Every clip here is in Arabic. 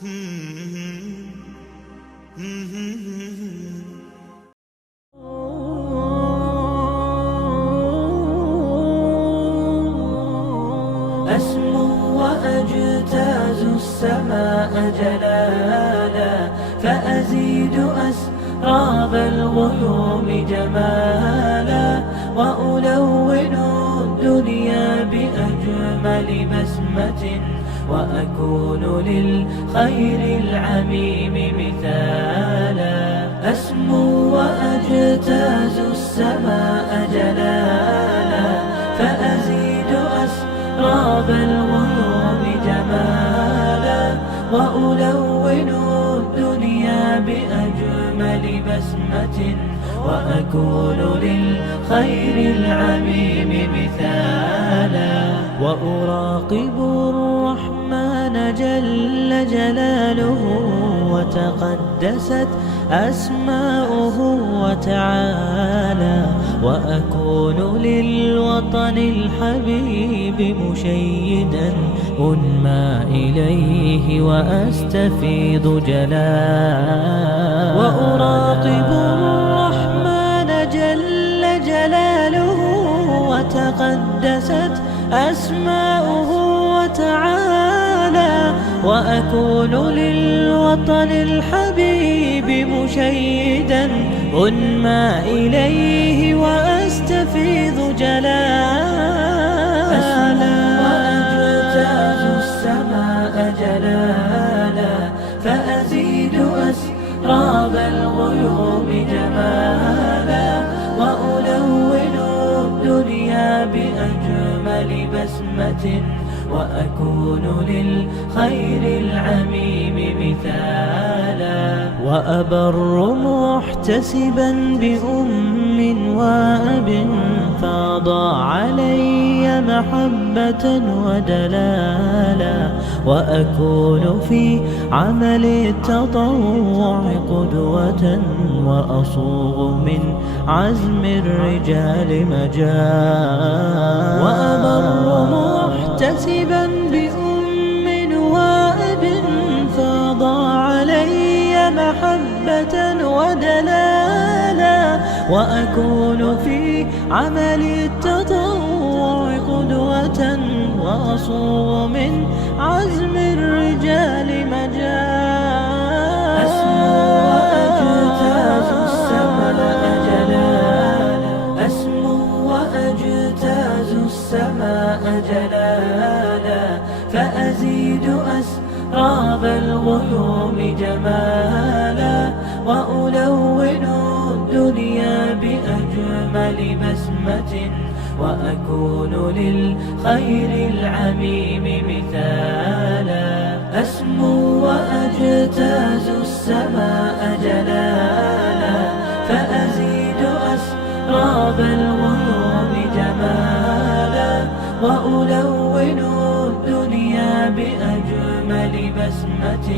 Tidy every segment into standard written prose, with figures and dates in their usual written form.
أسمو وأجتاز السماء جلالا، فأزيد أسراب الغيوم جمالا، وألون الدنيا بأجمل بسمة، وأكون للخير العميم مثالا. أسمو وأجتاز السماء جلالا، فأزيد أسراب الغيوم جمالا، وألون الدنيا بأجمل بسمة، وأكون للخير العميم مثالا. وأراقب الرحمن جل جلاله، وتقدست أسماؤه وتعالى، وأكون للوطن الحبيب مشيدا أنمى إليه وأستفيض جلالا. وأراقب الرحمن جل جلاله، وتقدست أسماؤه وتعالى، وأكون للوطن الحبيب مشيدا أنمى إليه وأستفيض جلالا. أسمو وأجتاز السماء جلالا، فأزيد أسراب الغيوم جمالا، وألون الدنيا بأجمل بسمة، وأكون للخير العميم مثالا. وأبر محتسبا بأم وأب، فاض علي محبة ودلالا، وأكون في عمل التطوع قدوة، وأصوغ من عزم الرجال مجالا. وأبر محتسبا بأم وأب، فاض علي محبة ودلالا، وأكون في عمل التطوع قدوة، وأصوغ من عزم الرجال مجالا. أسمو وأجتاز السماء جلالا، أسمو وأجتاز السماء جلالا، فأزيد أسراب الغيوم جمالا، وألون الدنيا بأجمل بسمة، وأكون للخير العميم مثالا. أسمو وأجتاز السماء جلالا، فأزيد أسراب الغيوم جمالا، وألون الدنيا بأجمل بسمة،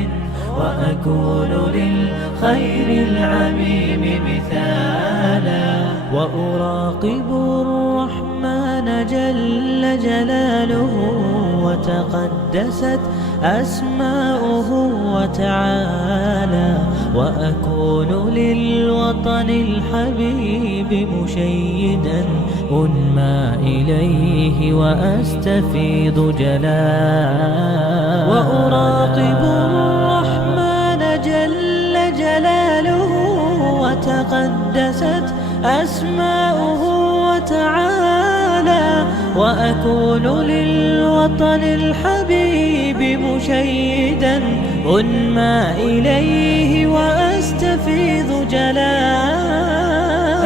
وأكون للخير العميم مثالا. وأراقب الرحمن جل جلاله، وتقدست أسماؤه وتعالى، وأكون للوطن الحبيب مشيدا أنمى إليه وأستفيض جلالا. وأراقب الرحمن جل جلاله، وتقدست أسماؤه وتعالى، وأكون للوطن الحبيب مشيدا أنمى إليه وأستفيض جلالا.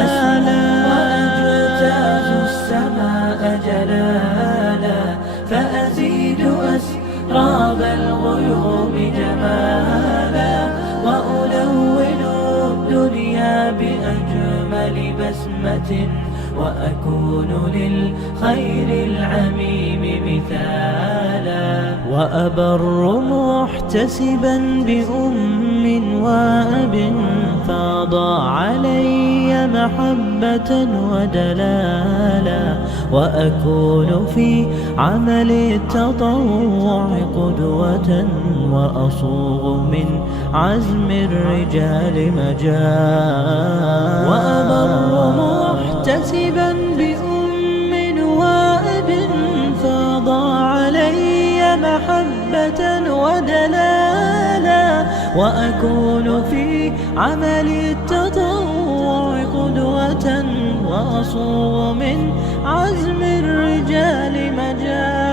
أسمو وأجتاز السماء جلالا، فأزيد أسراب الغيوم جمالا، وألون الدنيا بأجمل بسمة، وأكون للخير العميم مثالا. وأبر محتسبا بأم وأب فاض علي محبة ودلالا، وأكون في عمل التطوع قدوة وأصوغ من عزم الرجال مجال. وأبر محتسبا بأم وأب فاض علي محبة ودلالا، وأكون في عمل التطوع قدوة وأصوغ من عزم الرجال مجال.